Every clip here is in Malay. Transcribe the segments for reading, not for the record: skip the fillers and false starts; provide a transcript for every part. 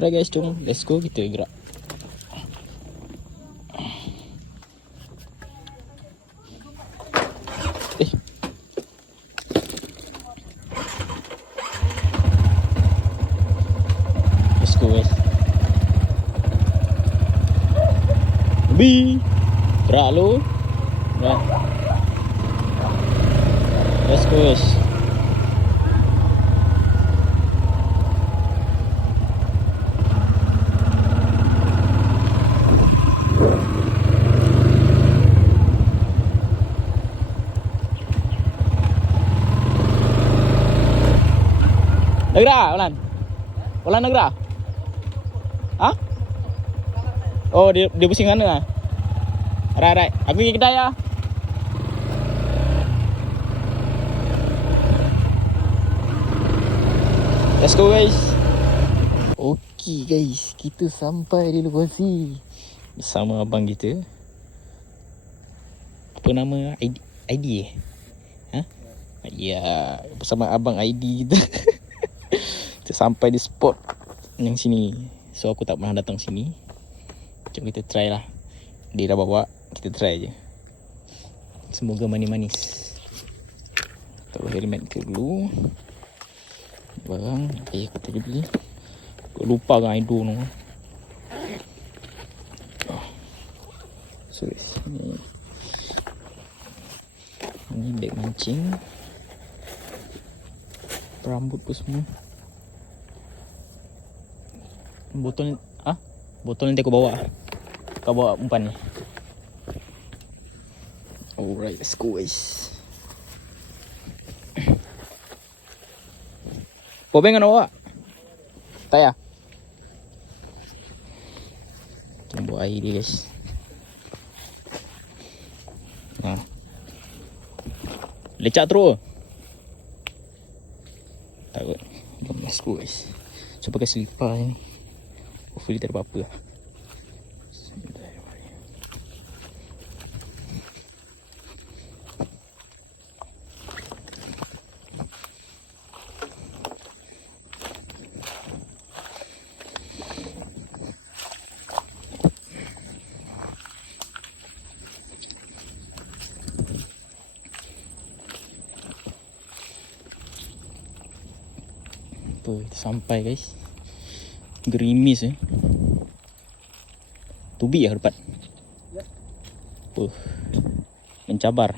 Alright guys, jom let's go, kita gerak. Let's go guys. Gerak lu. Right. Let's go guys. Dah gerak Olan? Olan dah gerak? Ha? Oh dia pusing mana lah? Right. Aku pergi kedai lah. Let's go guys. Okay guys, kita sampai di lokasi bersama abang kita. Apa nama? ID Ha? Ya, bersama abang ID kita. Kita sampai di spot yang sini. So aku tak pernah datang sini. Jom kita try lah. Dia dah bawa, kita try je. Semoga manis-manis. Taruh helmet ke dulu. Barang aku tadi beli. Aku lupa kan idol tu. So ini beg mancing. Rambut pun semua. Botol botol nanti aku bawa. Kau bawa umpan ni. Alright, let's go guys. Power bank kan bawa? Tak ya? Kita bawa air dia guys. Lecak terus. Takut. Let's go guys. Cuba pakai selipar ni. Hopefully tak ada apa-apa lah. Kita sampai guys. Gerimis Tubi ya depan. Ya. Mencabar.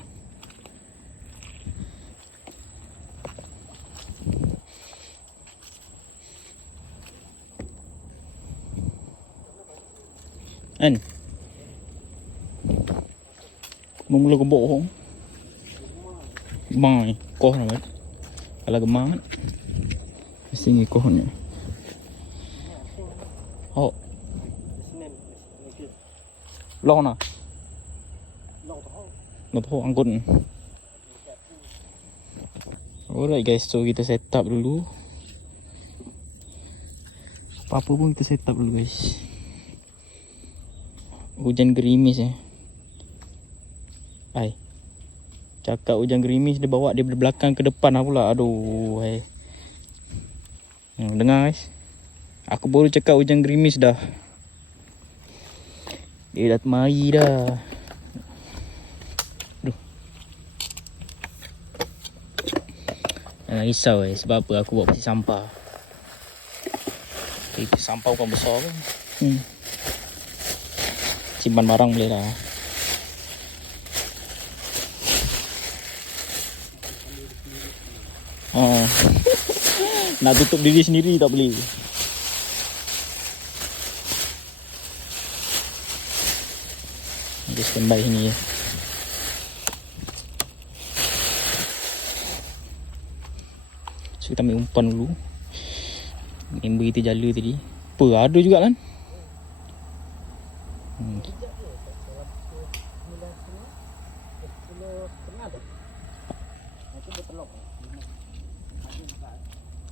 Kan? Mula ke bohong. Mai, koh nama. Kalau gemang mesti ni kohnya. Oh. Lo na. Lo tu angkut. Alright guys, so kita set up dulu. Apa-apa pun kita set up dulu guys. Hujan gerimis Hai. Cakap hujan gerimis, dia bawa dia dari belakang ke depan lah pula. Aduh, hai. Dengar guys. Aku baru cakap hujan gerimis dah. Dia dah mari dah. Aduh. Jangan risau sebab apa aku bawa peti sampah. Peti sampah bukan besar pun. Simpan barang boleh lah. Oh. Nak tutup diri sendiri tak boleh. Dia standby sini je. So kita ambil umpan dulu. Member kita jala tadi. Apa ada juga kan?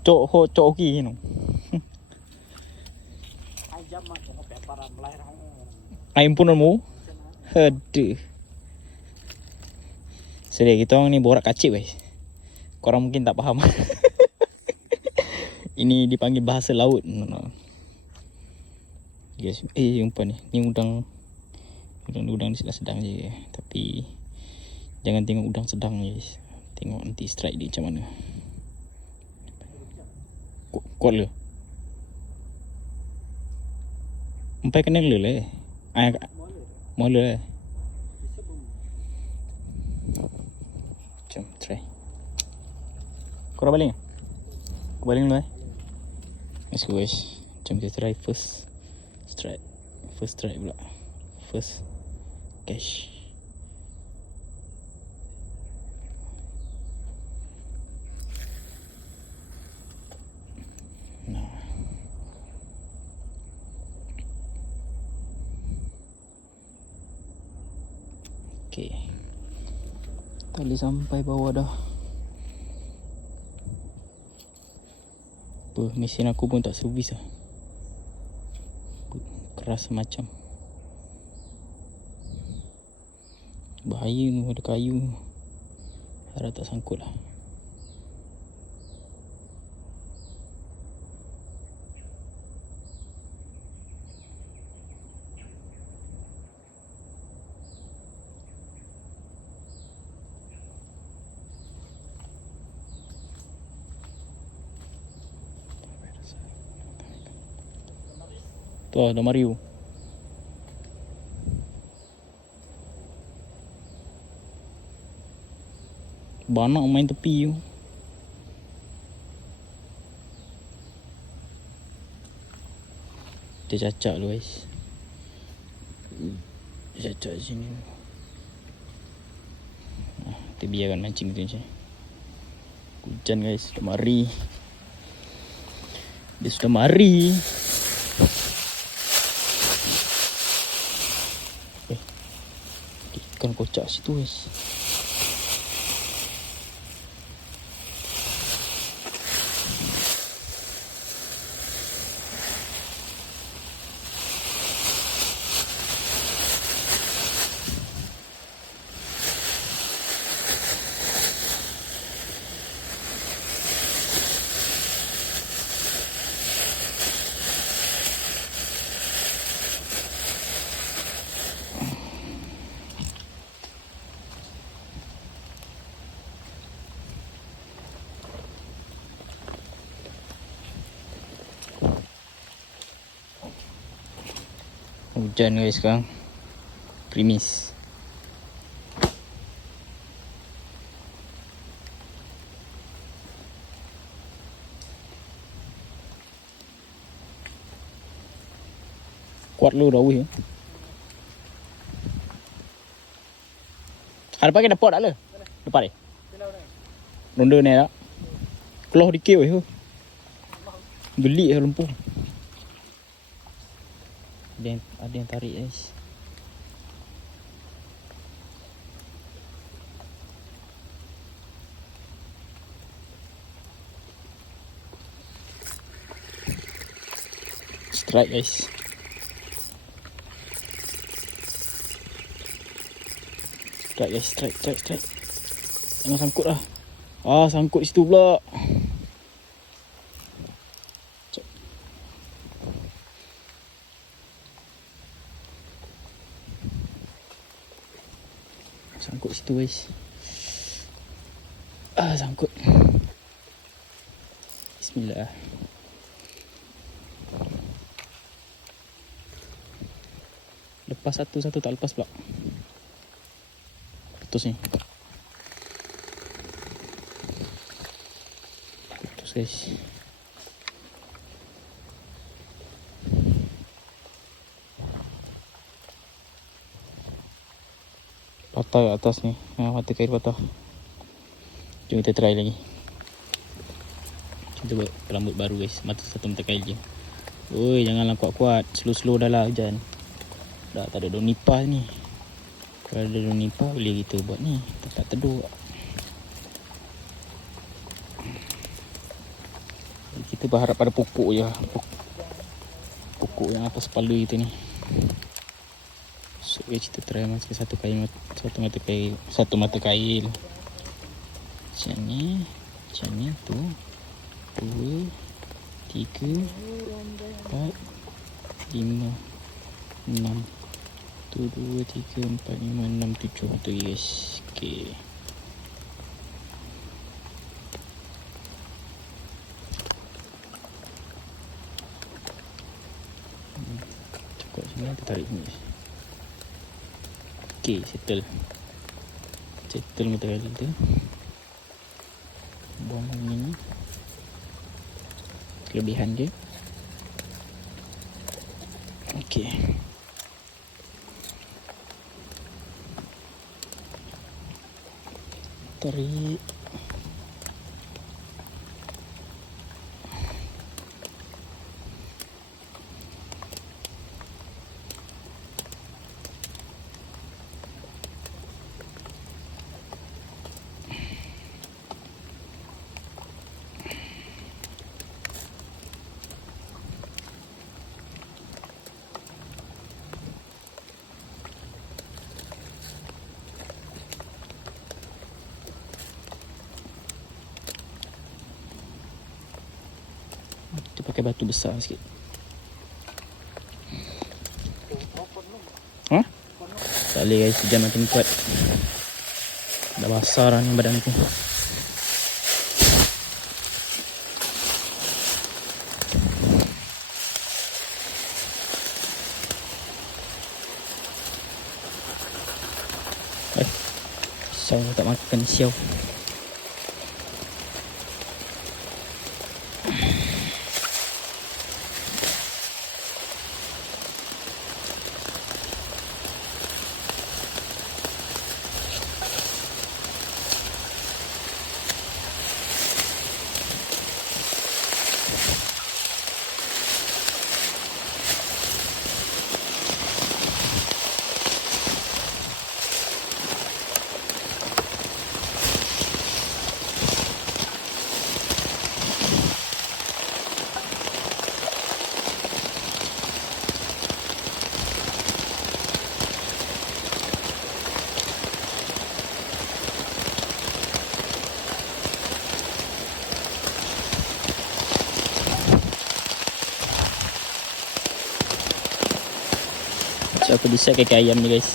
Cok okey no. Aim pun mau. Aduh. Sedih kita orang ni borak kacip guys. Korang mungkin tak faham. Ini dipanggil bahasa laut. Guys, umpan ni. Ni udang ni sedang je. Tapi jangan tengok udang sedang guys. Tengok nanti strike dia macam mana. Kuat le. Umpai kena le lah. Mola lah. Jom try. Korang baling? Aku baling dulu Let's go guys. Jom kita try first strike. First strike pula. First catch. Nah. Okay. Tali sampai bawah dah. Mesin aku pun tak servis lah. Keras macam. Bahaya ni ada kayu. Harap tak sangkut lah. Tu lah, dah Mario. Banyak main tepi tu. Dia cacak tu guys. Dia cacak sini. Kita biarkan mancing tu je. Hujan guys, sudah mari. Dia sudah mari. Ikan kocak situ guys. Hujan guys sekarang. Primis. Kuat lu dah weh. Ada pakai dapur tak le? Depan ni. Ronda ni tak. Keluar dikit weh. Gelik lah lempuh. Ada yang tarik guys. Strike guys. Strike guys, strike. Jangan sangkut lah. Sangkut situ pula. Sangkut situ guys. Sangkut. Bismillah. Lepas satu tak lepas pula. Putus ni. Putus guys. Patah kat atas ni. Mata kail patah. Jom kita try lagi. Kita buat pelambut baru guys. Satu mata kail je. Oi, janganlah kuat-kuat. Slow-slow dah lah hujan. Dah tak ada daun nipah ni. Kalau ada daun nipah boleh kita buat ni. Tak teduh. Kita berharap pada pokok je. Pokok yang atas kepala kita ni. So guys, kita try masuk satu mata kail. Macam ni tu. 2, 3, 4, 5. 6. 1, 2, 3, 4, 5, 6, 7. Betul guys. Okay. Cukup sini, kita tarik sini. Okay, settle. Settle matahari tu. Buang ini. Kelebihan dia. Okay. Tarik. Kita pakai batu besar sikit. Ha? Tak boleh guys, hujan makin kuat. Dah basah dah ni badan aku. Siau tak makan, siau. So aku decide kaki ayam ni guys.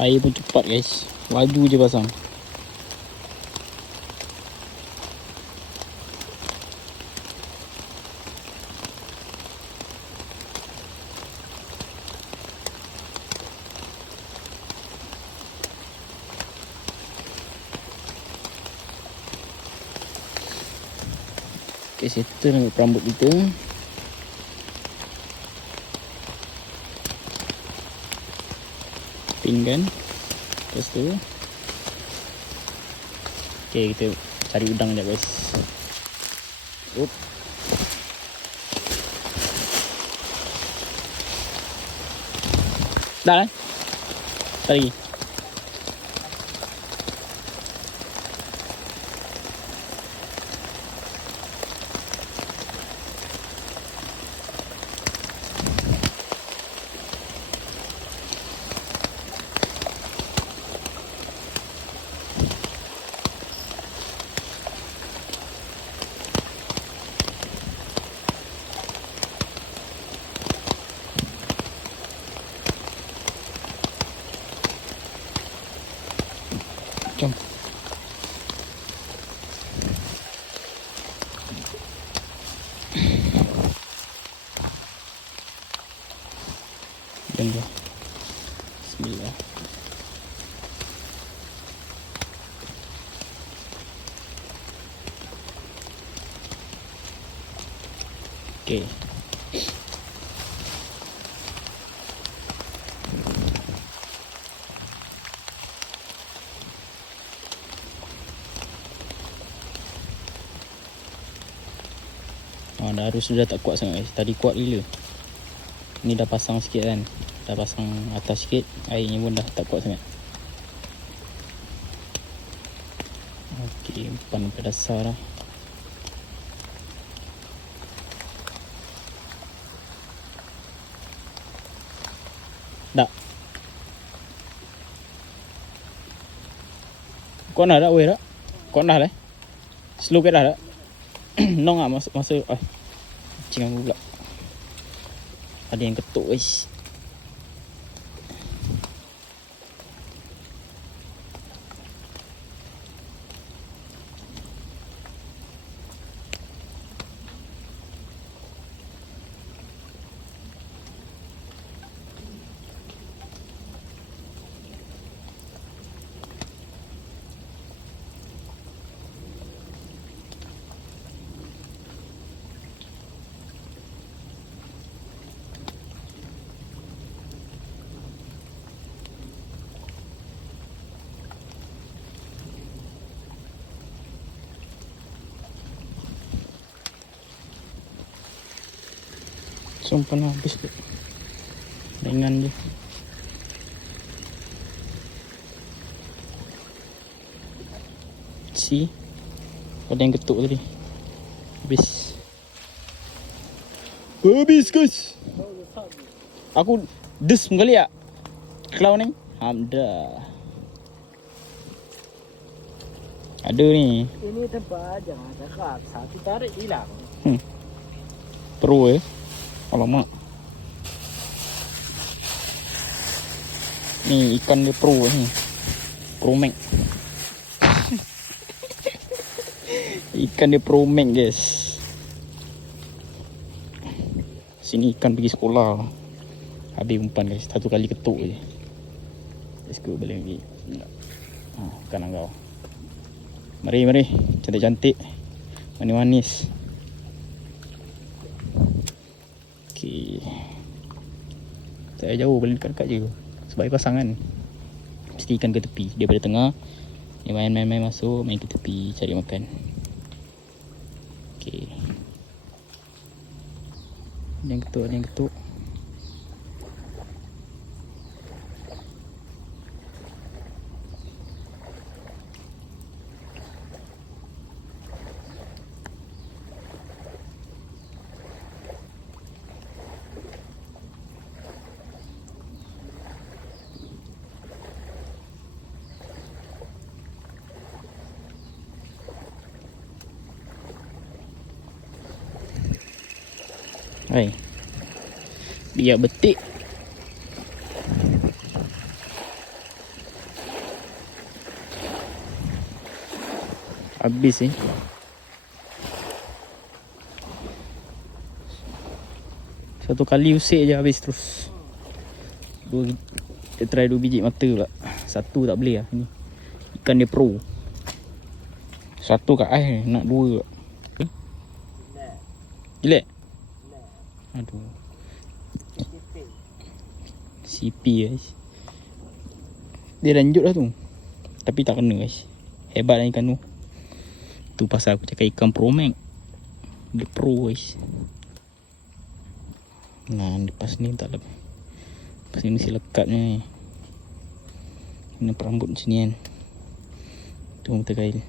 Air pun cepat guys. Laju je pasang. Okay, settle dengan rambut kita. Pinggan. Lepas tu okay, kita cari udang sekejap guys. Up. Dah tak lagi. Jom. Jom je. Bismillah. Okay. Dah arus sudah tak kuat sangat guys. Tadi kuat gila. Ni dah pasang sikit kan. Dah pasang atas sikit. Airnya pun dah tak kuat sangat. Okey, umpan ke dasar dah. Dah. Kau nak dah weh dah? Kau nak dah? Slow ke dah dah? Nong ah masa cingan pula. Ada yang ketuk guys. Sumpah habis tu. Ringan je. See? Ada yang ketuk tadi. Habis. Habis guys. Aku des sekali ya. Clown ni. Hamdah. Ada ni. Ini tempat jangan dekat. Satu tarik hilang. Pro Alamak. Ni ikan dia pro ni. Pro Max. Ikan dia Pro Max guys. Sini ikan pergi sekolah. Habis umpan guys. Satu kali ketuk je. Let's go balik lagi. Kanan kau. Mari mari. Cantik-cantik. Manis-manis. Okay. Saya jauh boleh dekat-dekat je. Sebab dia pasang kan. Mesti ikan ke tepi. Daripada tengah dia main-main masuk. Main ke tepi cari makan. Okay. Ada yang ketuk, ada yang ketuk. Hai. Biar betik. Habis ni. Satu kali usik je habis terus. Dia try 2 biji mata pula. Satu tak boleh lah ni. Ikan dia pro. Satu kat air nak 2 pula. Jelek? Aduh. CP guys. Dia lanjut lah tu. Tapi tak kena guys. Hebat lah ikan tu. Tu pasal aku cakap ikan Pro Max. Dia pro guys. Nah, lepas ni tak lepas. Lepas ni mesti lekatnya ni. Ini perambut macam ni kan. Tu mata kail.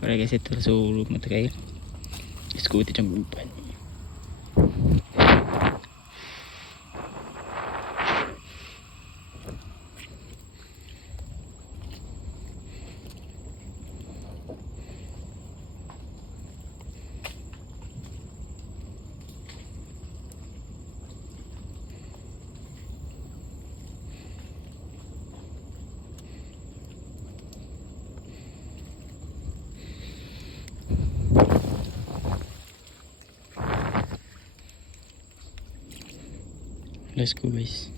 Alright guys, settle so mata kail. Let's go kita campur umpan. Let's go guys.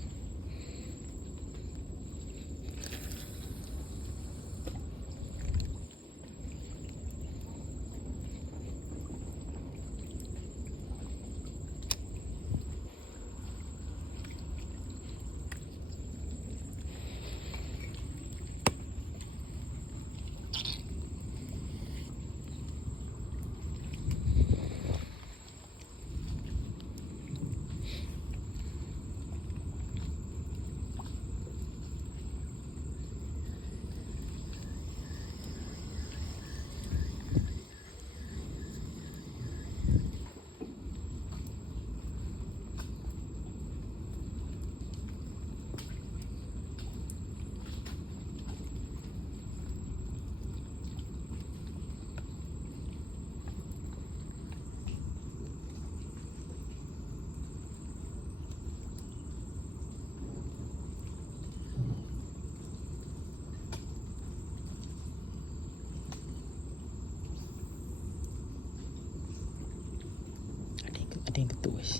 Ada yang ketuk guys.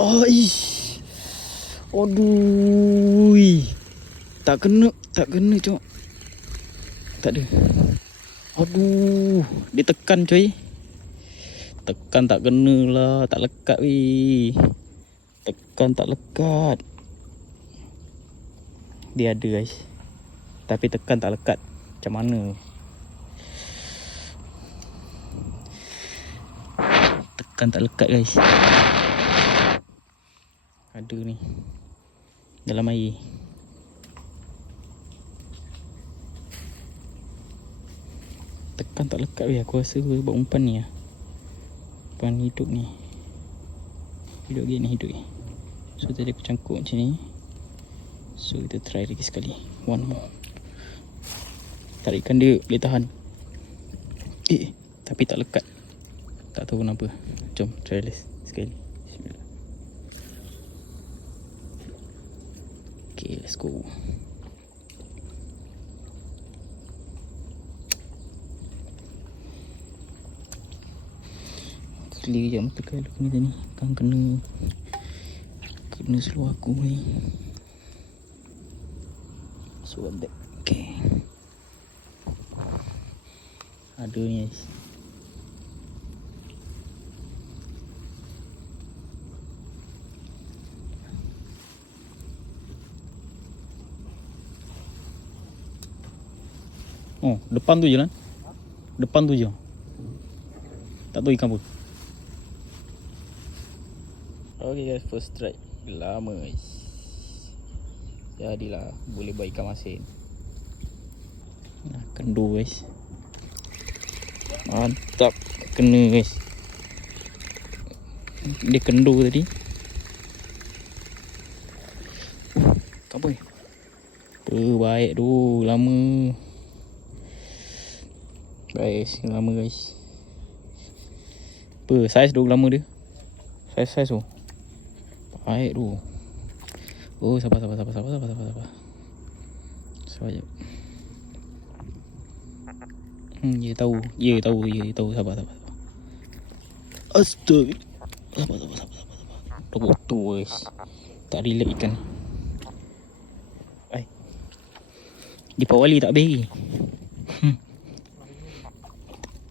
Oh ish. Aduh. Tak kena cok. Tak ada. Aduh, dia tekan coy. Tekan tak kena lah, tak lekat weh. Tekan tak lekat. Dia ada guys. Tapi tekan tak lekat. Macam mana? Tekan tak lekat guys. Ada ni dalam air. Tekan tak lekat weh. Aku rasa buat umpan ni lah. Umpan hidup ni. Hidup gini hidup ni. So tadi aku cangkuk macam ni. So kita try lagi sekali. One more. Tarikan dia boleh tahan. Tapi tak lekat. Tak tahu kenapa. Jom try lagi sekali. Bismillah. Okay, let's go. clear je mata kau kena tadi. Kan kena seluar aku ni. So that. Okay. Ada ni guys. Oh, depan tu je lah. Depan tu je. Tak tahu ikan apa. Okay guys, first strike. Lama guys. Jadilah boleh buat ikan masin. Nah, kendu guys. Mantap. Kena guys. Dia kendu tadi. Tak apa. Baik tu. Lama. Guys, lama guys. Apa saiz tu lama dia? Saiz tu. Baik tu. Oh, sabar. Sabar jap. Dia tahu. Sabar. Astaga. Sabar. Dah tu guys. Tak relax ikan. Ai. Di Pak Wali tak beri.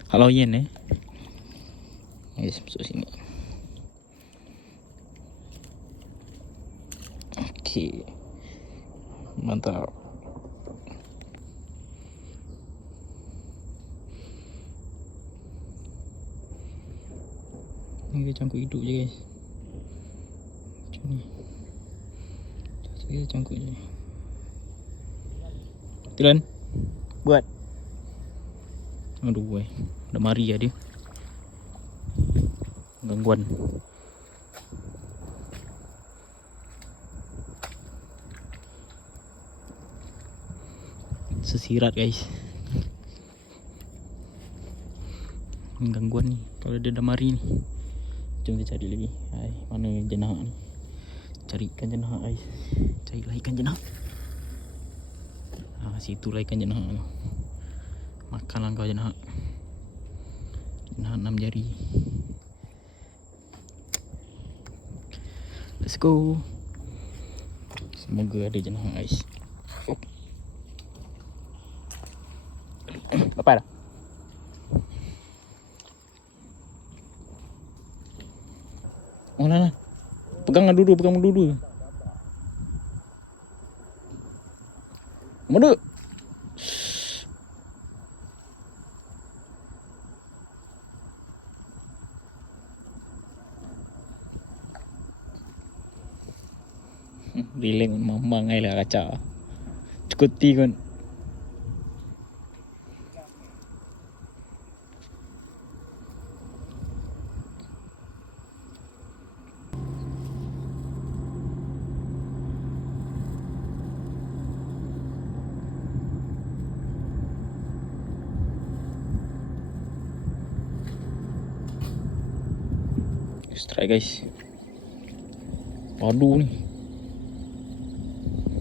Halau yen Guys, masuk sini. Okay. Mantap. Ni dia cangkuk hidup je guys. Macam ni. Saya cangkuk je. Tulan. Buat. Aduh boy. Dah mari lah dia. Gangguan. Sesirat guys. Gangguan ni. Kalau dia dah mari ni. Jom kita cari lagi. Hai, mana jenah ni? Cari ikan jenah guys. Carilah ikan jenah. Situlah ikan jenah tu. Makanlah kau jenah. Jenah 6 jari. Let's go. Semoga ada jenah guys. Apa dah? Oh lah. Pegang dulu. Mana? Relax mamang ai lah kaca. Cukuti kan. Strike guys. Padu ni.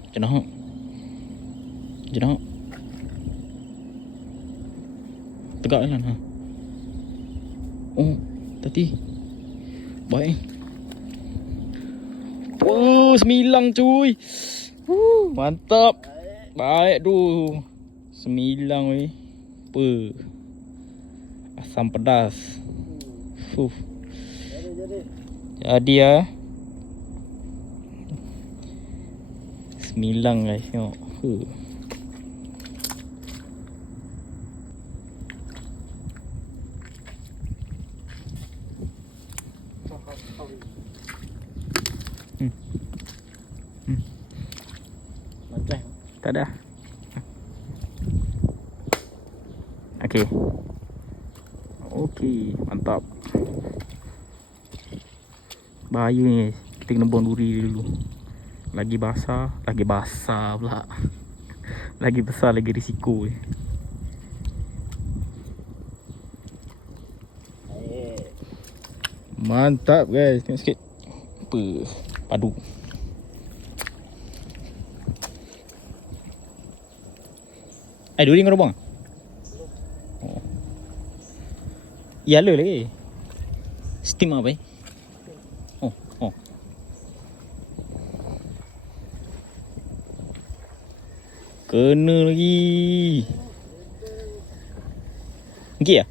Jenah. Tegak kan ha. Oh, tadi. Baik. Oh, 9 cuy. Mantap. Baik tu. 9 weh. Apa? Asam pedas. Jadi ya. 9 guys, tengok. Tak ada. Okey, mantap. Bahaya ni, kita kena buang duri dulu. Lagi basah pula. Lagi besar lagi risiko ni. Mantap guys, tengok sikit. Apa? Padu. Duri kau buang? Oh. Ya le lagi. Steam apa Oh, oh. Kena lagi. Okey ya?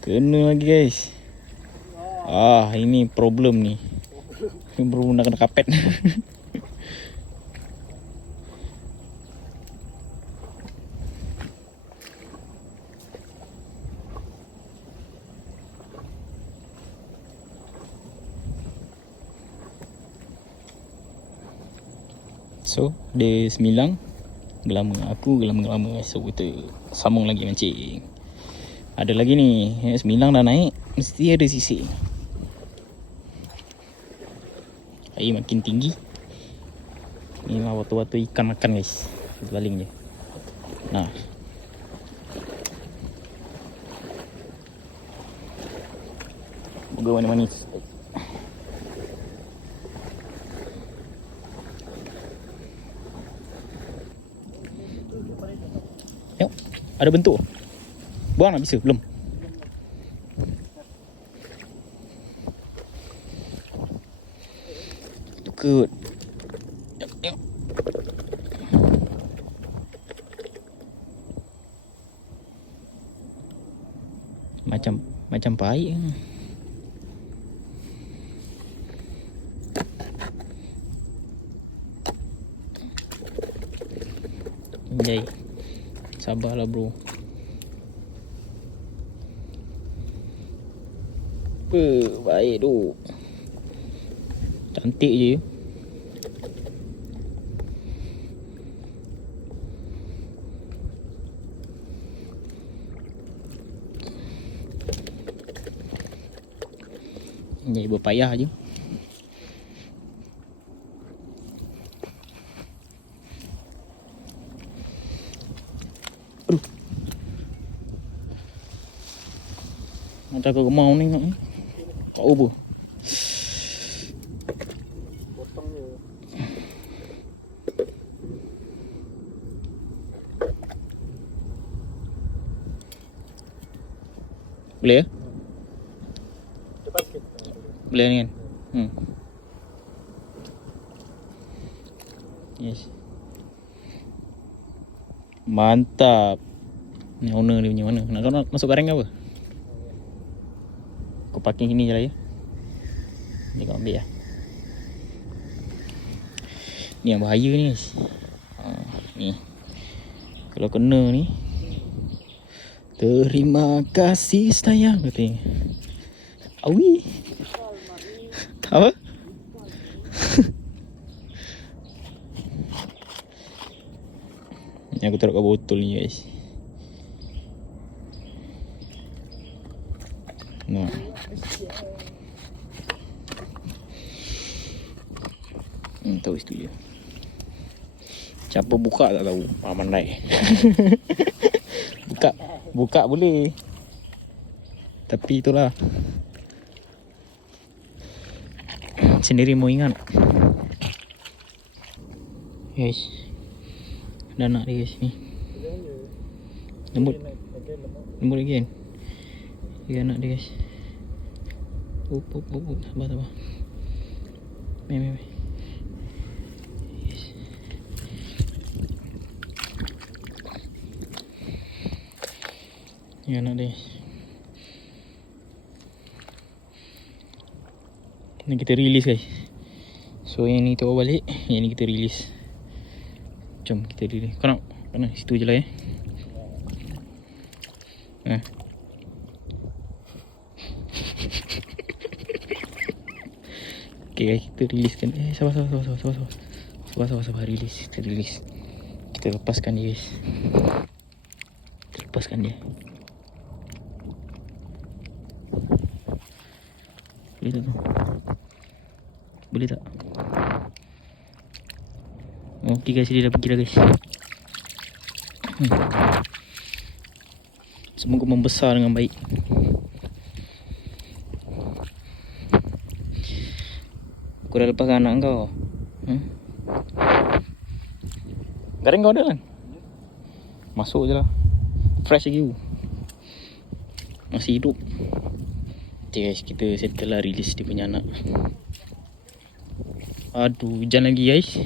Kena lagi guys. Ini problem ni. Ini problem nak kena kapet. So, dia semilang. Gelama aku, gelama-gelama. So, kita sambung lagi mancing. Ada lagi ni. Semilang dah naik. Mesti ada sisik. Air makin tinggi. Ni lah waktu-waktu ikan makan guys. Kita baling je. Nah. Moga manis-manis. Tengok, ada bentuk. Buang nak bisa? Belum. Tukut. Tengok. Macam baik. Anjay. Sabarlah bro. Baik tu. Cantik je. Anjay, berpayah je. Aduh. Macam kau gemau ni nak ni. Kau apa? Potong je. Boleh ya? Cepat sikit. Boleh ni kan? Yes. Mantap. Ni owner dia punya mana? Nak masuk gareng ke apa? Kau parking sini je lah ya. Ni kau ambil lah. Ni yang bahaya ni guys. Ni. Kalau kena ni. Terima kasih sayang. Katanya. Awi. Apa? Ni aku taruh kat botol ni guys. Nah. Tahu situ je. Siapa buka tak tahu. Pandai. Buka boleh. Tapi itulah. Sendiri mau ingat. Guys. Dah nak dia guys ni. Lembut lagi kan. Dia nak dia guys. Sabar. Mai. Yes. Dia nak dia. Ni kita release guys. So yang ni tahu balik, yang ni kita release. Jom kita release. Kau nak situ je lah ya. Okay guys, kita release kan. Sabar, release. Kita release. Kita lepaskan dia guys. Boleh tak? Okay guys, dia dah pergi dah guys. Semoga membesar dengan baik. Aku dah lepaskan anak kau. Garing kau ada kan? Masuk je lah. Fresh lagi. masih hidup. Okay guys, kita settle lah release dia punya anak. Aduh, hujan lagi guys.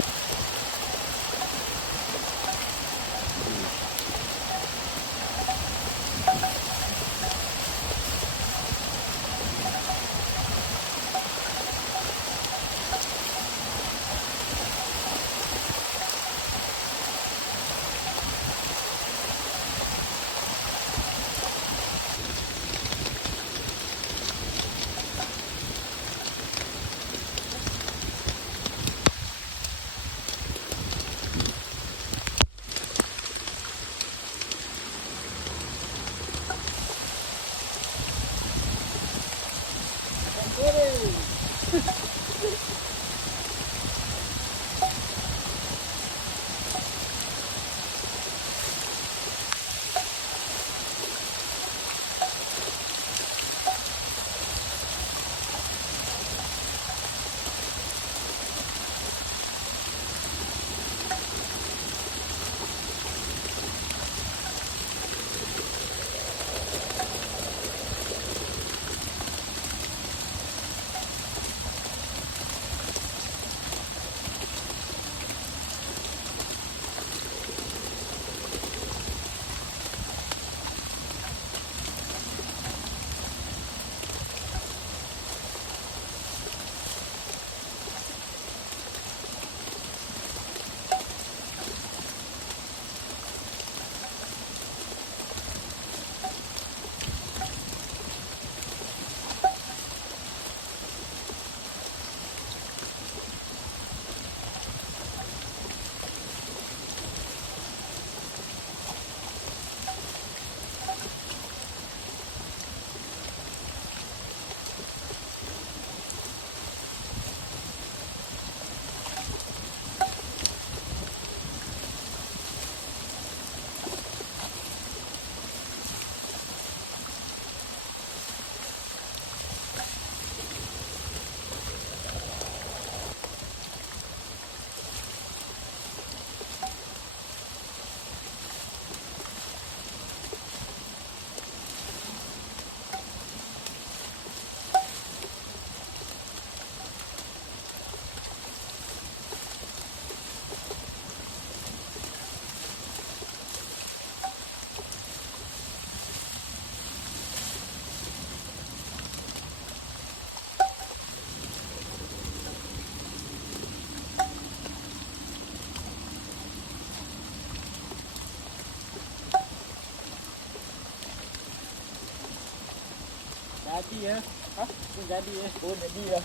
Jadi ya. Hah? Jadi ya. Oh, jadi lah.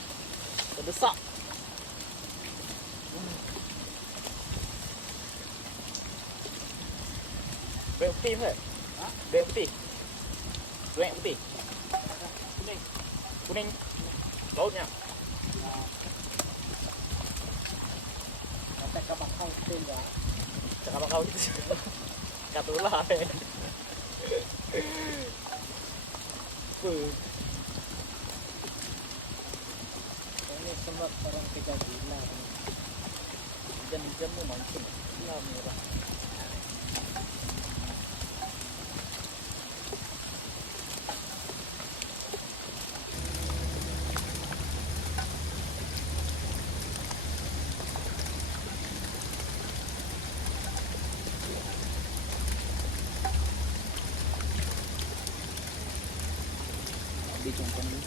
Terdesak. Bawang putih Ustaz? Ha? Bawang putih? Bawang putih? Kuning. Kuning? Lautnya? Kata kabakau tenda. Cakap apa kau itu? Katulah. Apa? Ini semua orang 3 bulan. Hujan-hujan tu mancing. Gila murah. Ambil contoh ni.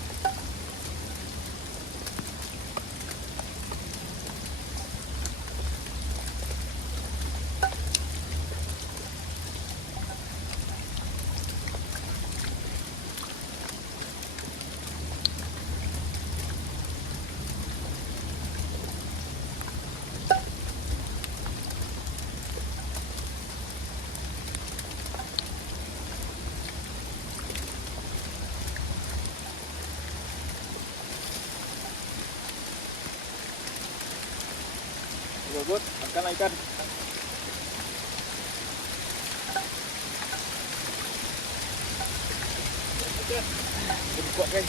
Bobot, makan ikan. Jadi kuat guys.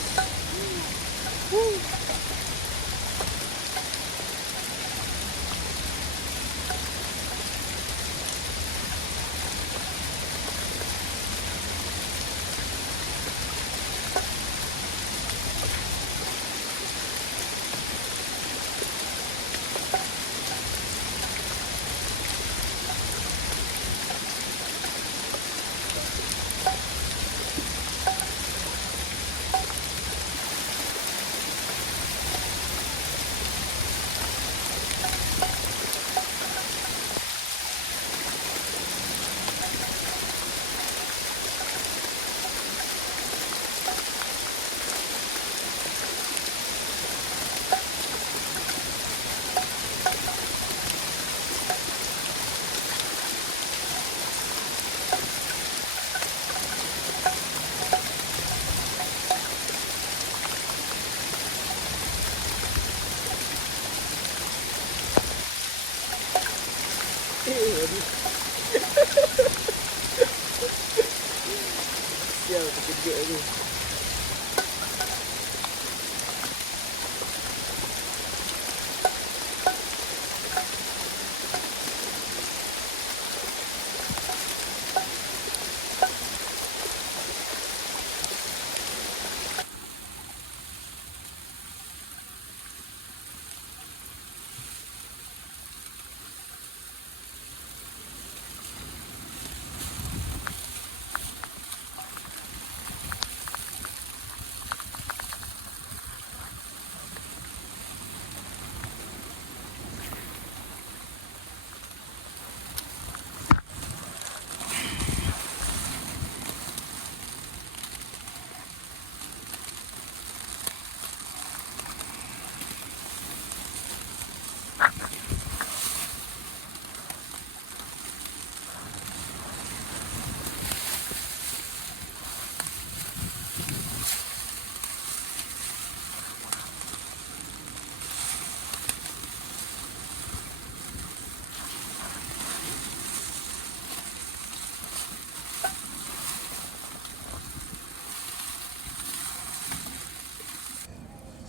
Sial, terkejut aku.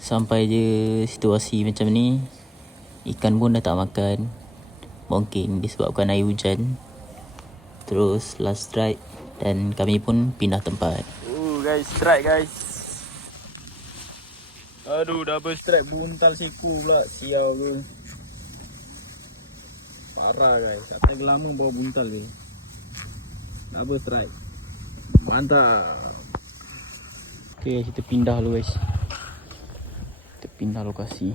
Sampai je situasi macam ni, ikan pun dah tak makan. Mungkin disebabkan air hujan. Terus last strike dan kami pun pindah tempat. Guys, strike guys. Aduh, double strike buntal siku pula. Sial ke. Parah guys. Tak lama bawa buntal ke. Double strike. Mantap. Okay, kita pindah dulu guys. Kita pindah lokasi.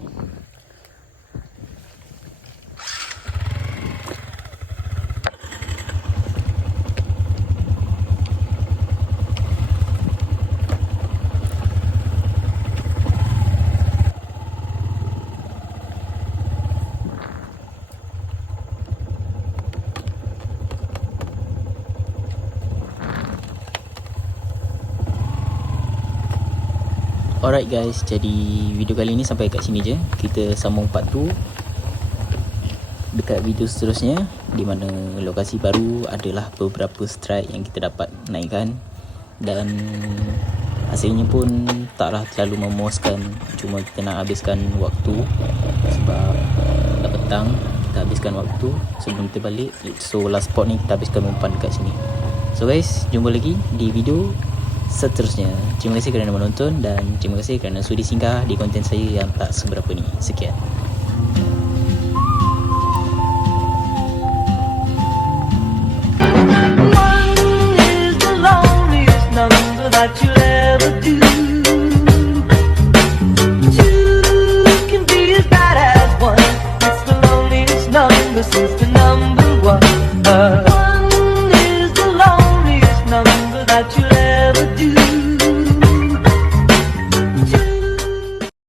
Alright guys, jadi video kali ni sampai kat sini je. Kita sambung part 2 dekat video seterusnya, di mana lokasi baru adalah beberapa strike yang kita dapat naikkan. Dan hasilnya pun taklah terlalu memuaskan. Cuma kita nak habiskan waktu sebab dah petang. Kita habiskan waktu sebelum kita balik. So last spot ni kita habiskan umpan dekat sini. So guys, jumpa lagi di video seterusnya. Terima kasih kerana menonton dan terima kasih kerana sudi singgah di konten saya yang tak seberapa ni. Sekian. One is the loneliest number that you